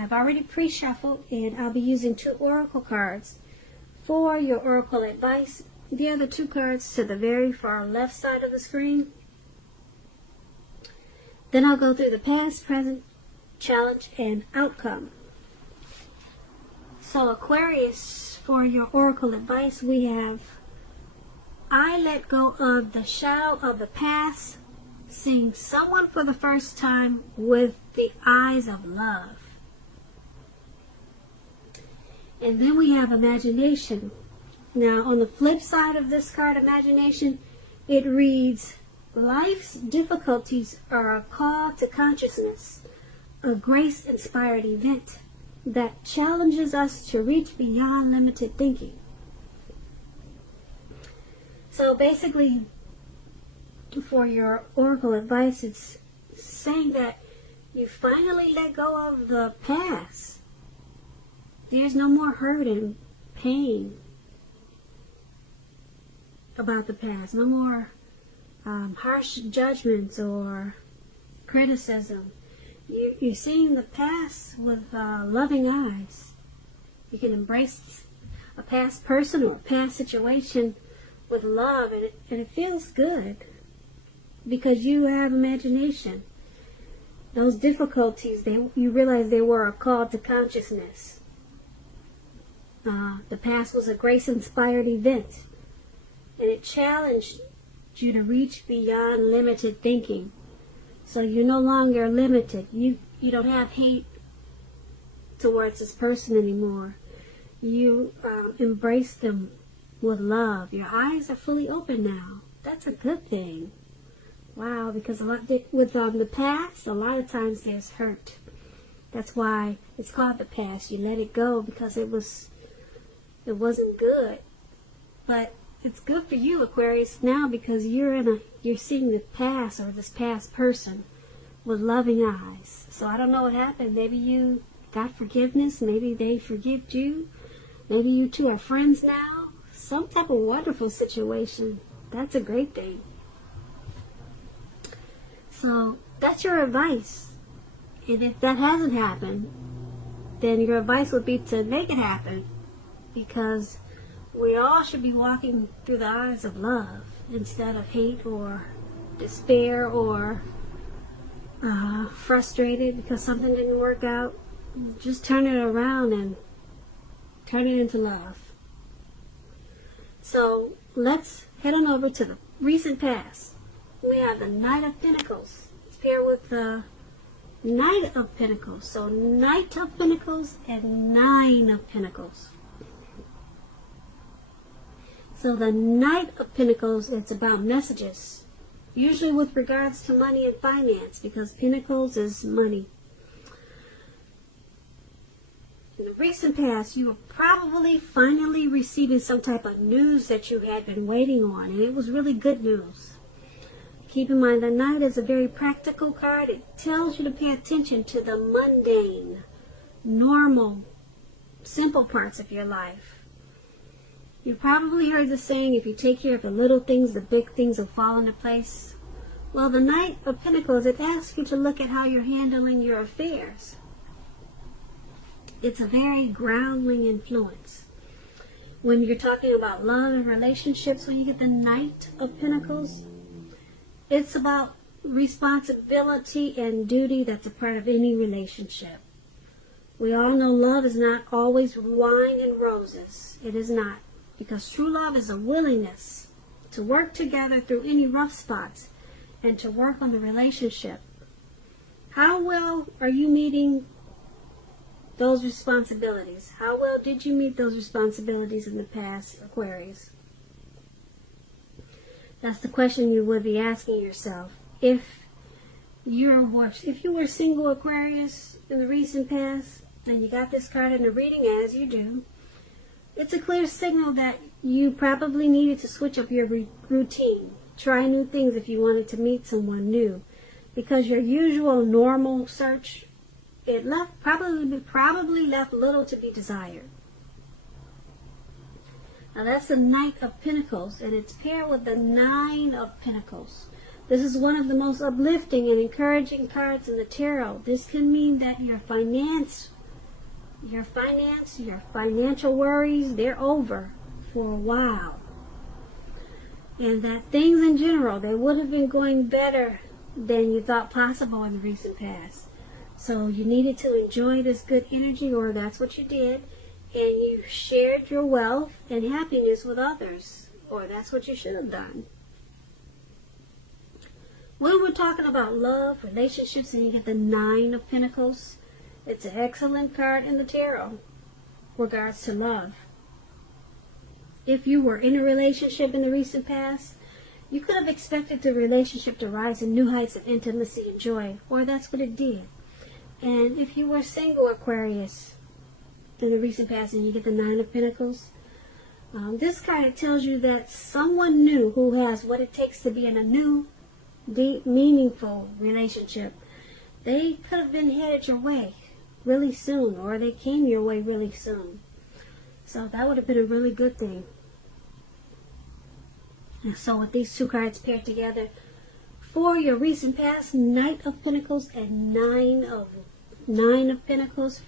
I've already pre-shuffled, and I'll be using 2 oracle cards for your oracle advice. The other 2 cards to the very far left side of the screen. Then I'll go through the past, present, challenge, and outcome. So Aquarius, for your oracle advice, we have, I let go of the shadow of the past, seeing someone for the first time with the eyes of love. And then we have imagination. Now on the flip side of this card, imagination, it reads, life's difficulties are a call to consciousness, a grace-inspired event that challenges us to reach beyond limited thinking. So basically, for your oracle advice, it's saying that you finally let go of the past. There's no more hurt and pain about the past. No more harsh judgments or criticism. You're seeing the past with loving eyes. You can embrace a past person or a past situation with love, and it feels good because you have imagination. Those difficulties, you realize they were a call to consciousness. The past was a grace-inspired event, and it challenged you to reach beyond limited thinking. So you're no longer limited. You don't have hate towards this person anymore. You embrace them with love. Your eyes are fully open now. That's a good thing. Wow, because with the past, a lot of times there's hurt. That's why it's called the past. You let it go because it wasn't good. But it's good for you, Aquarius, now because you're seeing the past or this past person with loving eyes. So I don't know what happened. Maybe you got forgiveness. Maybe they forgived you. Maybe you two are friends now. Some type of wonderful situation. That's a great thing. So that's your advice. And if that hasn't happened, then your advice would be to make it happen, because we all should be walking through the eyes of love instead of hate or despair or frustrated because something didn't work out. Just turn it around and turn it into love. So let's head on over to the recent past. We have the Knight of Pentacles. It's paired with the Knight of Pentacles. So Knight of Pentacles and 9 of Pentacles. So the Knight of Pentacles, it's about messages, usually with regards to money and finance, because Pentacles is money. In the recent past, you were probably finally receiving some type of news that you had been waiting on, and it was really good news. Keep in mind, the Knight is a very practical card. It tells you to pay attention to the mundane, normal, simple parts of your life. You probably heard the saying, if you take care of the little things, the big things will fall into place. Well, the Knight of Pentacles, it asks you to look at how you're handling your affairs. It's a very grounding influence. When you're talking about love and relationships, when you get the Knight of Pentacles, it's about responsibility and duty that's a part of any relationship. We all know love is not always wine and roses. It is not. Because true love is a willingness to work together through any rough spots and to work on the relationship. How well are you meeting those responsibilities? How well did you meet those responsibilities in the past, Aquarius? That's the question you would be asking yourself. If you were single, Aquarius, in the recent past, and you got this card in the reading, as you do, it's a clear signal that you probably needed to switch up your routine. Try new things if you wanted to meet someone new. Because your usual normal search, it probably left little to be desired. Now that's the Knight of Pentacles, and it's paired with the 9 of Pentacles. This is one of the most uplifting and encouraging cards in the tarot. This can mean that your finance Your finance, your financial worries, they're over for a while. And that things in general, they would have been going better than you thought possible in the recent past. So you needed to enjoy this good energy, or that's what you did, and you shared your wealth and happiness with others, or that's what you should have done. When we're talking about love, relationships, and you get the Nine of Pentacles, it's an excellent card in the tarot regards to love. If you were in a relationship in the recent past, you could have expected the relationship to rise in new heights of intimacy and joy, or that's what it did. And if you were single, Aquarius, in the recent past, and you get the Nine of Pentacles, this card tells you that someone new who has what it takes to be in a new, deep, meaningful relationship, they could have been headed your way really soon, or they came your way really soon. So that would have been a really good thing. And so with these two cards paired together, for your recent past, Knight of Pentacles and Nine of Pentacles,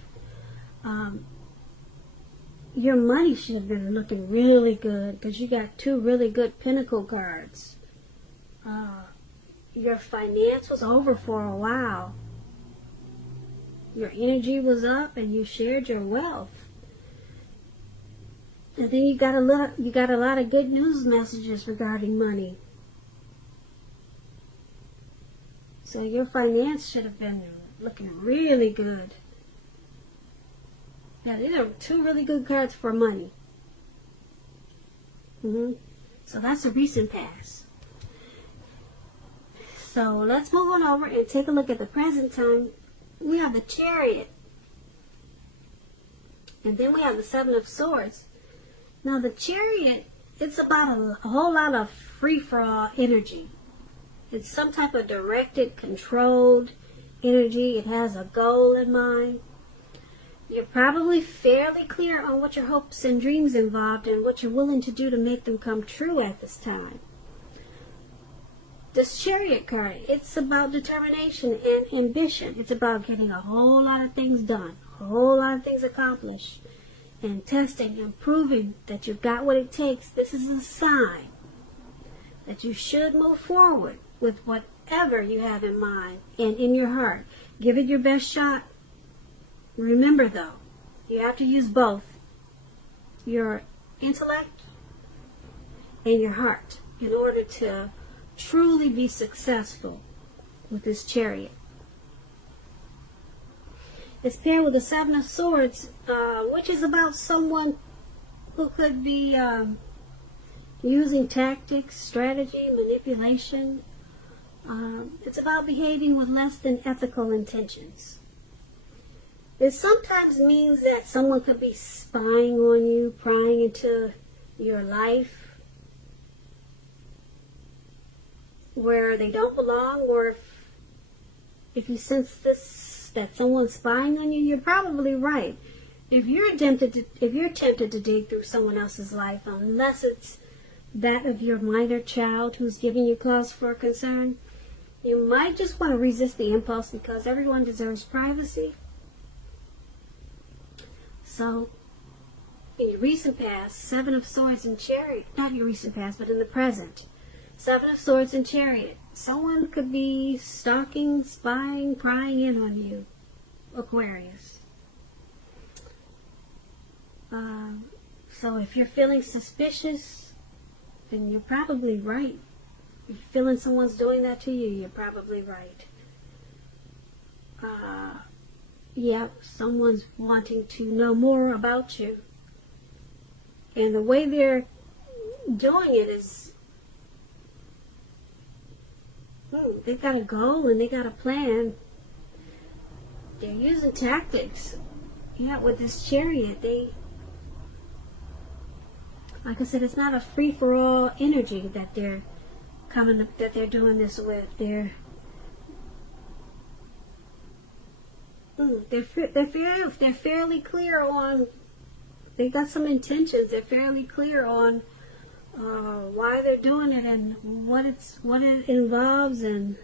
your money should have been looking really good because you got two really good Pentacle cards. Your finance was over for a while. Your energy was up and you shared your wealth. And then you got a lot of good news messages regarding money. So your finance should have been looking really good. Yeah, these are two really good cards for money. So that's a recent past. So let's move on over and take a look at the present time. We have the Chariot. And then we have the Seven of Swords. Now the Chariot, it's about a whole lot of free-for-all energy. It's some type of directed, controlled energy. It has a goal in mind. You're probably fairly clear on what your hopes and dreams involved and what you're willing to do to make them come true at this time. This Chariot card, it's about determination and ambition. It's about getting a whole lot of things done, a whole lot of things accomplished, and testing and proving that you've got what it takes. This is a sign that you should move forward with whatever you have in mind and in your heart. Give it your best shot. Remember though, you have to use both your intellect and your heart in order to truly be successful with this Chariot. It's paired with the Seven of Swords, which is about someone who could be using tactics, strategy, manipulation. It's about behaving with less than ethical intentions. It sometimes means that someone could be spying on you, prying into your life where they don't belong, or if you sense that someone's spying on you, you're probably right. If you're tempted to dig through someone else's life, unless it's that of your minor child who's giving you cause for concern, you might just want to resist the impulse because everyone deserves privacy. So, in your recent past, Seven of Swords and Chariot, not your recent past, but in the present, Seven of Swords and Chariot, someone could be stalking, spying, prying in on you, Aquarius. So if you're feeling suspicious, then you're probably right. If you're feeling someone's doing that to you, you're probably right. Yeah, someone's wanting to know more about you. And the way they're doing it is, they've got a goal and they got a plan. They're using tactics. Yeah, with this Chariot, like I said, it's not a free-for-all energy that they're doing this with. They're fairly clear on. They got some intentions. They're fairly clear on why they're doing it and what it involves, and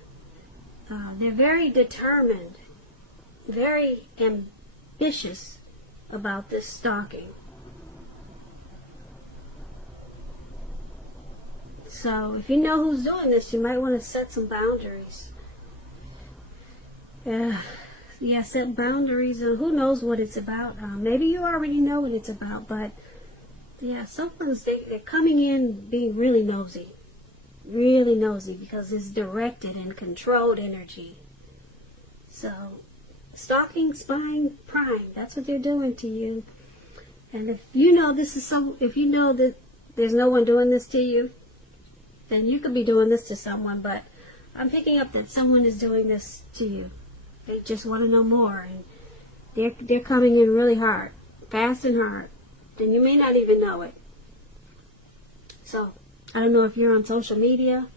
they're very determined, very ambitious about this stalking. So if you know who's doing this, you might want to set some boundaries. Yeah, set boundaries, and who knows what it's about. Maybe you already know what it's about, but yeah, they're coming in being really nosy because it's directed and controlled energy. So stalking, spying, prying, that's what they're doing to you. And if you know if you know that there's no one doing this to you, then you could be doing this to someone. But I'm picking up that someone is doing this to you. They just want to know more, and they're coming in really hard, fast and hard. Then you may not even know it. So I don't know if you're on social media.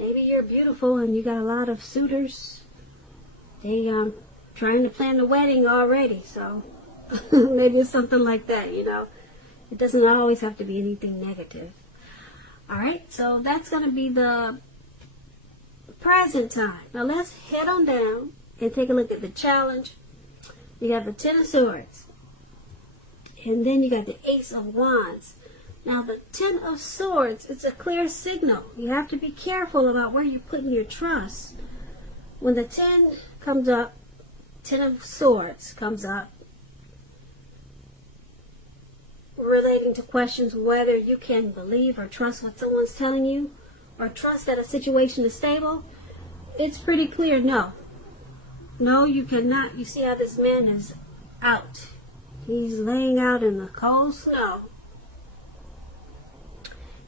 Maybe you're beautiful and you got a lot of suitors. They trying to plan the wedding already. So maybe it's something like that. It doesn't always have to be anything negative. All right. So that's going to be the present time. Now let's head on down and take a look at the challenge. You got the Ten of Swords. And then you got the Ace of Wands. Now the Ten of Swords, it's a clear signal. You have to be careful about where you're putting your trust. When the 10 comes up, Ten of Swords comes up, relating to questions whether you can believe or trust what someone's telling you, or trust that a situation is stable, it's pretty clear no. No, you cannot. You see how this man is out. He's laying out in the cold snow.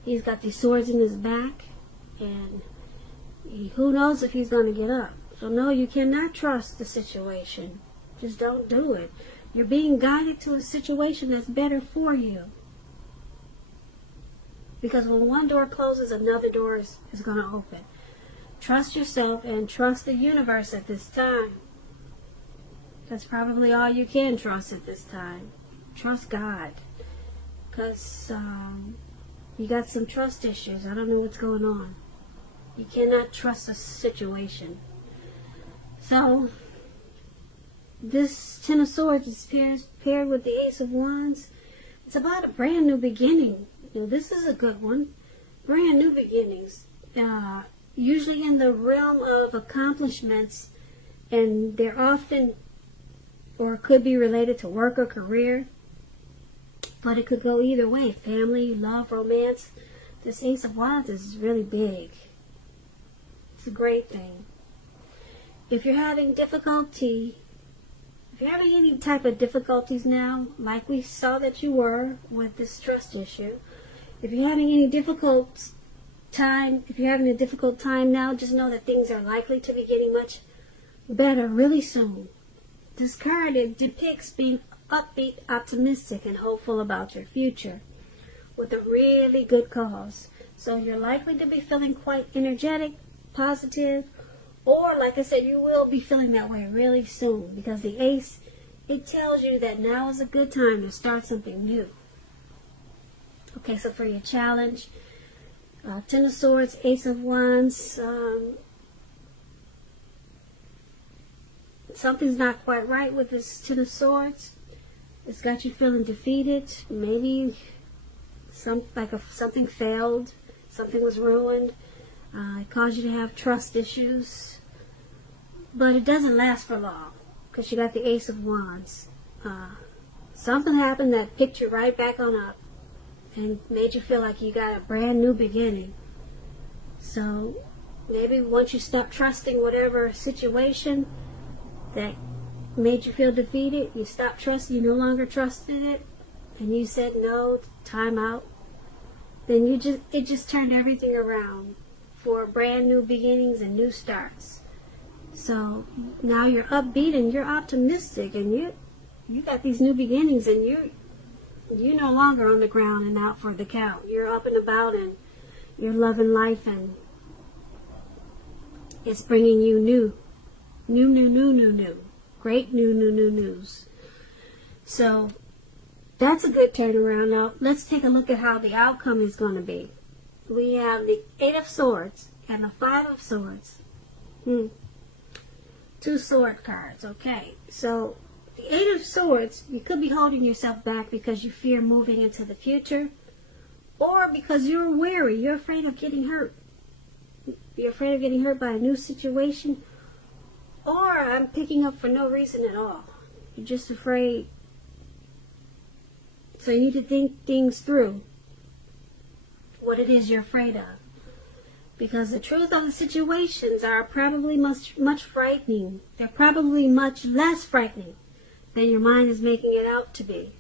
He's got these swords in his back, and who knows if he's going to get up. So no, you cannot trust the situation. Just don't do it. You're being guided to a situation that's better for you. Because when one door closes, another door is going to open. Trust yourself and trust the universe at this time. That's probably all you can trust at this time. Trust God. Because you got some trust issues. I don't know what's going on. You cannot trust a situation. So, this Ten of Swords is paired with the Ace of Wands. It's about a brand new beginning. This is a good one. Brand new beginnings. Usually in the realm of accomplishments, and they're often, or could be related to work or career, but it could go either way. Family, love, romance. This Ace of Wands is really big. It's a great thing. If you're having difficulty, if you're having any type of difficulties now, like we saw that you were with this trust issue, if you're having any difficult time, if you're having a difficult time now, just know that things are likely to be getting much better really soon. This card, it depicts being upbeat, optimistic, and hopeful about your future with a really good cause. So you're likely to be feeling quite energetic, positive, or like I said, you will be feeling that way really soon, because the Ace, it tells you that now is a good time to start something new. Okay, so for your challenge, Ten of Swords, Ace of Wands, something's not quite right with this Ten of Swords. It's got you feeling defeated. Maybe something failed, something was ruined. It caused you to have trust issues. But it doesn't last for long, because you got the Ace of Wands. Something happened that picked you right back on up and made you feel like you got a brand new beginning. So maybe once you stop trusting whatever situation that made you feel defeated, you stopped trusting, you no longer trusted it, and you said no, time out, then it just turned everything around for brand new beginnings and new starts. So now you're upbeat and you're optimistic, and you got these new beginnings, and you're no longer on the ground and out for the count. You're up and about, and you're loving life, and it's bringing you new. Great new news. So that's a good turnaround. Now let's take a look at how the outcome is going to be. We have the Eight of Swords and the Five of Swords. Two sword cards. Okay, so the Eight of Swords, you could be holding yourself back because you fear moving into the future, or because you're wary, you're afraid of getting hurt. You're afraid of getting hurt by a new situation, or I'm picking up for no reason at all. You're just afraid. So you need to think things through, what it is you're afraid of. Because the truth of the situations are probably much frightening. They're probably much less frightening than your mind is making it out to be.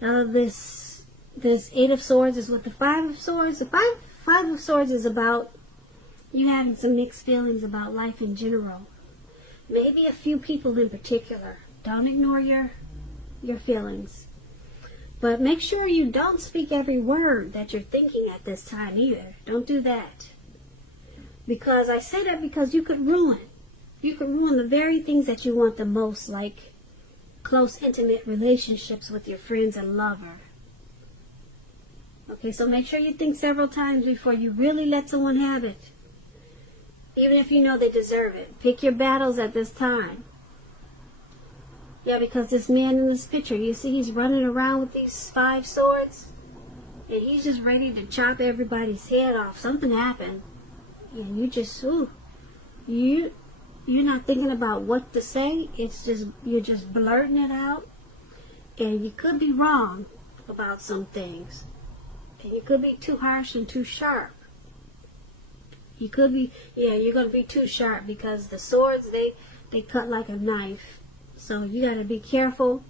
Now this Eight of Swords is with the Five of Swords. The Five of Swords is about you having some mixed feelings about life in general. Maybe a few people in particular. Don't ignore your feelings. But make sure you don't speak every word that you're thinking at this time either. Don't do that. Because I say that because you could ruin the very things that you want the most, like close, intimate relationships with your friends and lover. Okay, so make sure you think several times before you really let someone have it. Even if you know they deserve it. Pick your battles at this time. Yeah, because this man in this picture, you see he's running around with these 5 swords, and he's just ready to chop everybody's head off. Something happened, and you just, you're not thinking about what to say. It's just, you're just blurting it out, and you could be wrong about some things, and you could be too harsh and too sharp. You could be, you're going to be too sharp because the swords, they cut like a knife. So you got to be careful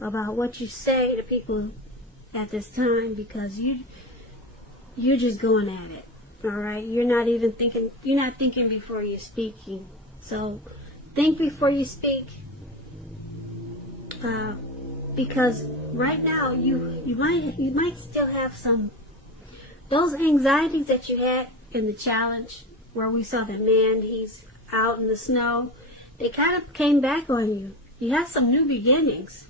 about what you say to people at this time, because you're just going at it. All right, you're not thinking before you're speaking. So think before you speak, because right now you might still have some those anxieties that you had in the challenge where we saw the man, he's out in the snow. They kind of came back on you. You have some new beginnings.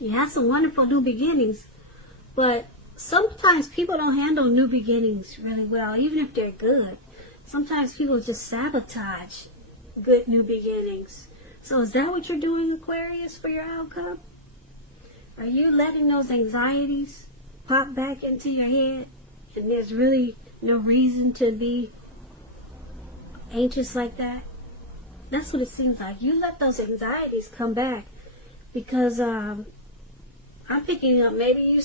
You have some wonderful new beginnings. But sometimes people don't handle new beginnings really well, even if they're good. Sometimes people just sabotage good new beginnings. So is that what you're doing, Aquarius, for your outcome? Are you letting those anxieties pop back into your head, and there's really no reason to be anxious like that? That's what it seems like. You let those anxieties come back because I'm picking up maybe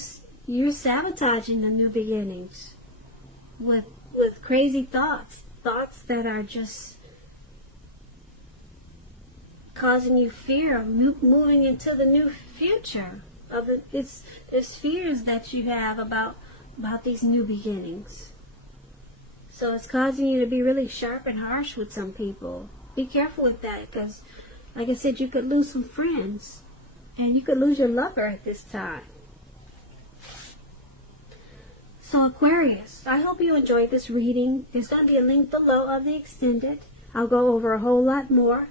you're sabotaging the new beginnings with crazy thoughts that are just causing you fear of moving into the new future. There's fears that you have about these new beginnings. So it's causing you to be really sharp and harsh with some people. Be careful with that, because, like I said, you could lose some friends, and you could lose your lover at this time. So Aquarius, I hope you enjoyed this reading. There's going to be a link below of the extended. I'll go over a whole lot more.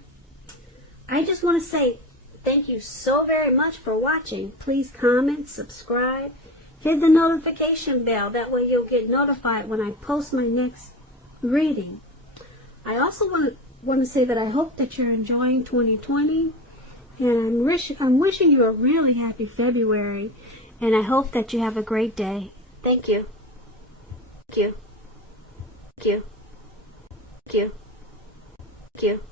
I just want to say thank you so very much for watching. Please comment, subscribe, hit the notification bell. That way you'll get notified when I post my next reading. I also want to say that I hope that you're enjoying 2020, and I'm wishing you a really happy February, and I hope that you have a great day. Thank you. Thank you. Thank you. Thank you. Thank you.